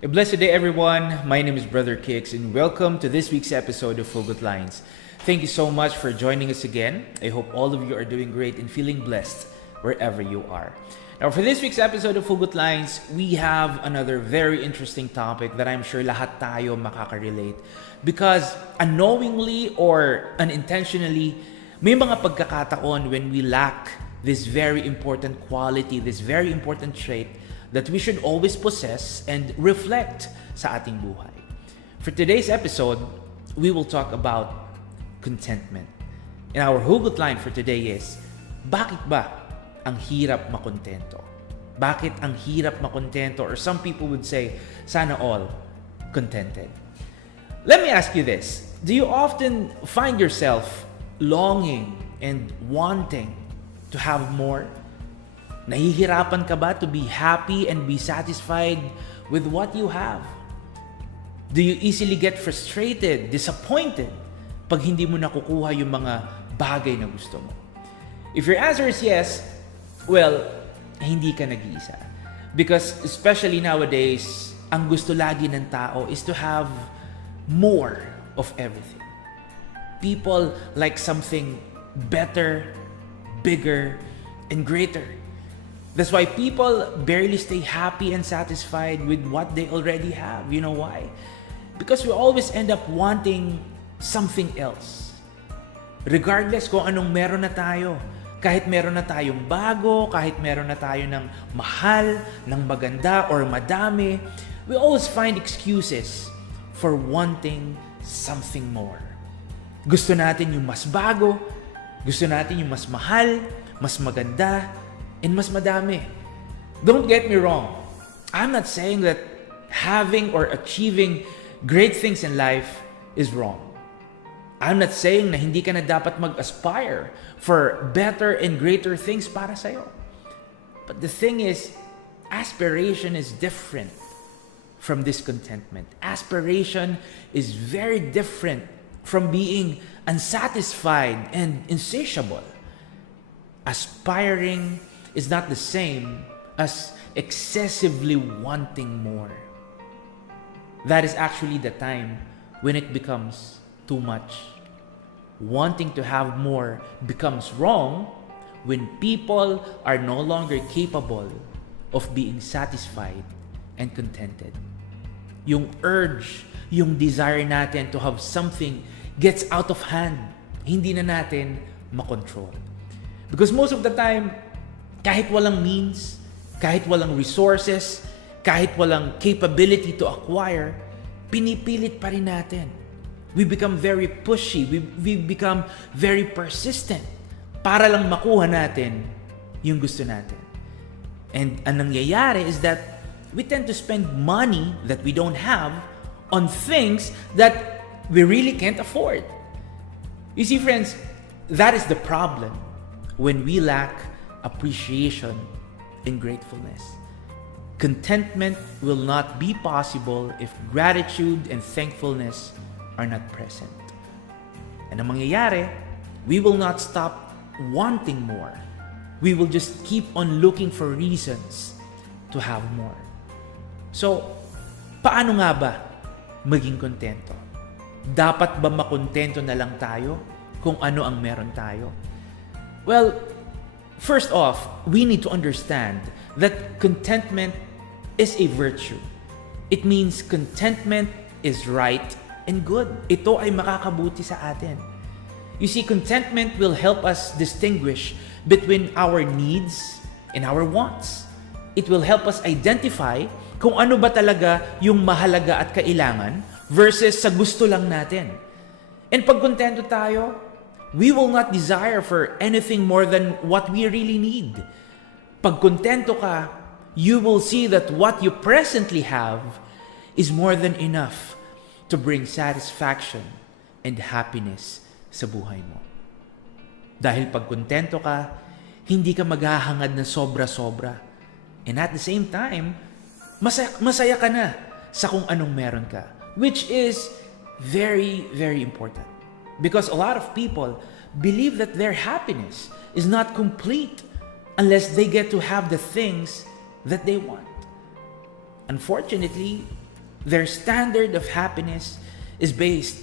A blessed day, everyone. My name is Brother Kix, and welcome to this week's episode of HUGOT Lines. Thank you so much for joining us again. I hope all of you are doing great and feeling blessed wherever you are. Now, for this week's episode of HUGOT Lines, we have another very interesting topic that I'm sure lahat tayo makaka-relate. Because unknowingly or unintentionally, may mga pagkakataon when we lack this very important quality, this very important trait that we should always possess and reflect sa ating buhay. For today's episode, we will talk about contentment. And our hugot line for today is, bakit ba ang hirap makuntento? Bakit ang hirap makuntento? Or some people would say, sana all contented. Let me ask you this. Do you often find yourself longing and wanting to have more? Nahihirapan ka ba to be happy and be satisfied with what you have? Do you easily get frustrated, disappointed pag hindi mo nakukuha yung mga bagay na gusto mo? If your answer is yes, well, hindi ka nag-iisa. Because especially nowadays, ang gusto lagi ng tao is to have more of everything. People like something better, bigger, and greater. That's why people barely stay happy and satisfied with what they already have. You know why? Because we always end up wanting something else. Regardless kung anong meron na tayo. Kahit meron na tayong bago, kahit meron na tayo ng mahal, ng maganda, or madami, we always find excuses for wanting something more. Gusto natin yung mas bago, gusto natin yung mas mahal, mas maganda, and mas madami. Don't get me wrong. I'm not saying that having or achieving great things in life is wrong. I'm not saying na hindi ka na dapat mag-aspire for better and greater things para sa'yo. But the thing is, aspiration is different from discontentment. Aspiration is very different from being unsatisfied and insatiable. Aspiring is not the same as excessively wanting more. That is actually the time when it becomes too much. Wanting to have more becomes wrong when people are no longer capable of being satisfied and contented. Yung urge, yung desire natin to have something gets out of hand. Hindi na natin makontrol. Because most of the time, kahit walang means, kahit walang resources, kahit walang capability to acquire, pinipilit pa rin natin. We become very pushy. We become very persistent para lang makuha natin yung gusto natin. And ang nangyayari is that we tend to spend money that we don't have on things that we really can't afford. You see, friends, that is the problem when we lack appreciation and gratefulness. Contentment will not be possible if gratitude and thankfulness are not present. And ang mangyayari, we will not stop wanting more. We will just keep on looking for reasons to have more. So, paano nga ba maging kontento? Dapat ba makontento na lang tayo kung ano ang meron tayo? Well, first off, we need to understand that contentment is a virtue. It means contentment is right and good. Ito ay makakabuti sa atin. You see, contentment will help us distinguish between our needs and our wants. It will help us identify kung ano ba talaga yung mahalaga at kailangan versus sa gusto lang natin. And pag kontento tayo, we will not desire for anything more than what we really need. Pag kontento ka, you will see that what you presently have is more than enough to bring satisfaction and happiness sa buhay mo. Dahil pag kontento ka, hindi ka maghahangad na sobra-sobra. And at the same time, masaya ka na sa kung anong meron ka. Which is very, very important. Because a lot of people believe that their happiness is not complete unless they get to have the things that they want. Unfortunately, Their standard of happiness is based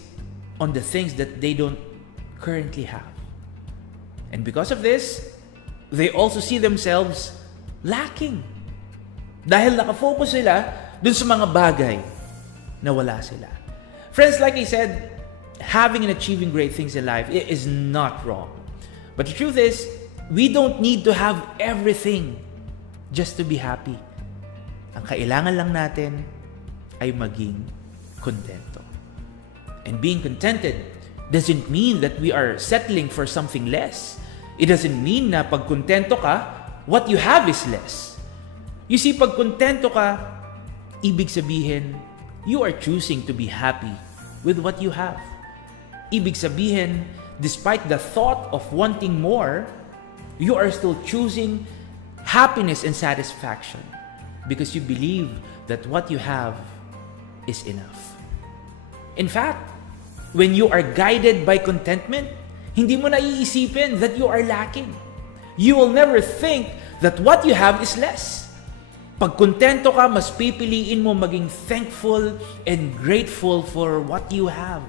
on the things that they don't currently have. And because of this, they also see themselves lacking. Dahil nakafocus sila dun sa mga bagay na wala sila. Friends, like I said, having and achieving great things in life is not wrong. But the truth is, we don't need to have everything just to be happy. Ang kailangan lang natin ay maging kontento. And being contented doesn't mean that we are settling for something less. It doesn't mean na pag kontento ka, what you have is less. You see, pag kontento ka, ibig sabihin, you are choosing to be happy with what you have. Ibig sabihin, despite the thought of wanting more, you are still choosing happiness and satisfaction because you believe that what you have is enough. In fact, when you are guided by contentment, hindi mo na iisipin that you are lacking. You will never think that what you have is less. Pag kontento ka, mas pipiliin mo maging thankful and grateful for what you have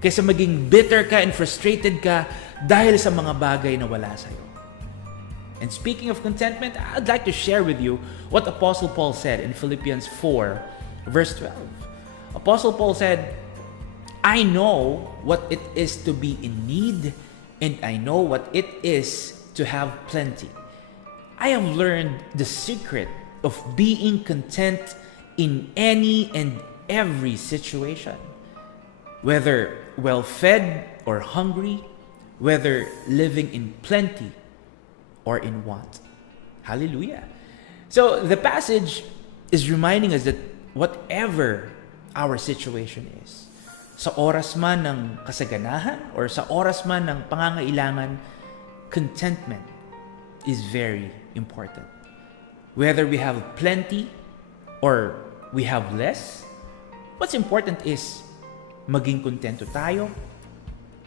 kaysa maging bitter ka and frustrated ka dahil sa mga bagay na wala sa'yo. And speaking of contentment, I'd like to share with you what Apostle Paul said in Philippians 4, verse 12. Apostle Paul said, I know what it is to be in need, and I know what it is to have plenty. I have learned the secret of being content in any and every situation. Whether well-fed or hungry, whether living in plenty or in want. Hallelujah. So the passage is reminding us that whatever our situation is, sa oras man ng kasaganahan or sa oras man ng pangangailangan, contentment is very important. Whether we have plenty or we have less, what's important is maging kontento tayo,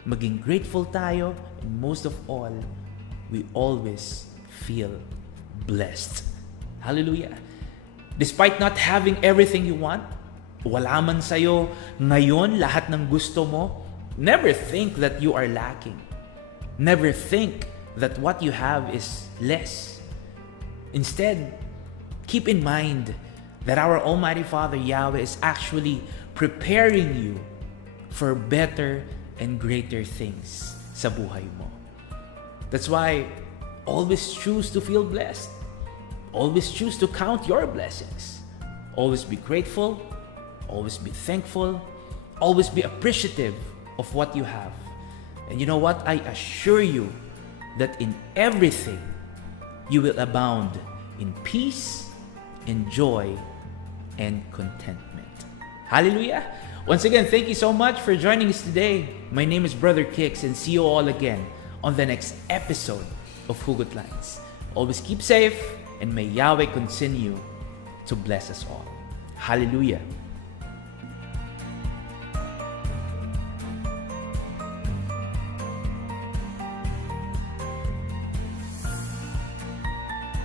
maging grateful tayo, and most of all, we always feel blessed. Hallelujah. Despite not having everything you want, wala man sa'yo ngayon lahat ng gusto mo, never think that you are lacking. Never think that what you have is less. Instead, keep in mind that our Almighty Father Yahweh is actually preparing you for better and greater things sa buhay mo. That's why always choose to feel blessed. Always choose to count your blessings. Always be grateful. Always be thankful. Always be appreciative of what you have. And you know what? I assure you that in everything, you will abound in peace, in joy, and contentment. Hallelujah! Once again, thank you so much for joining us today. My name is Brother Kix, and see you all again on the next episode of HUGOT Lines. Always keep safe, and may Yahweh continue to bless us all. Hallelujah!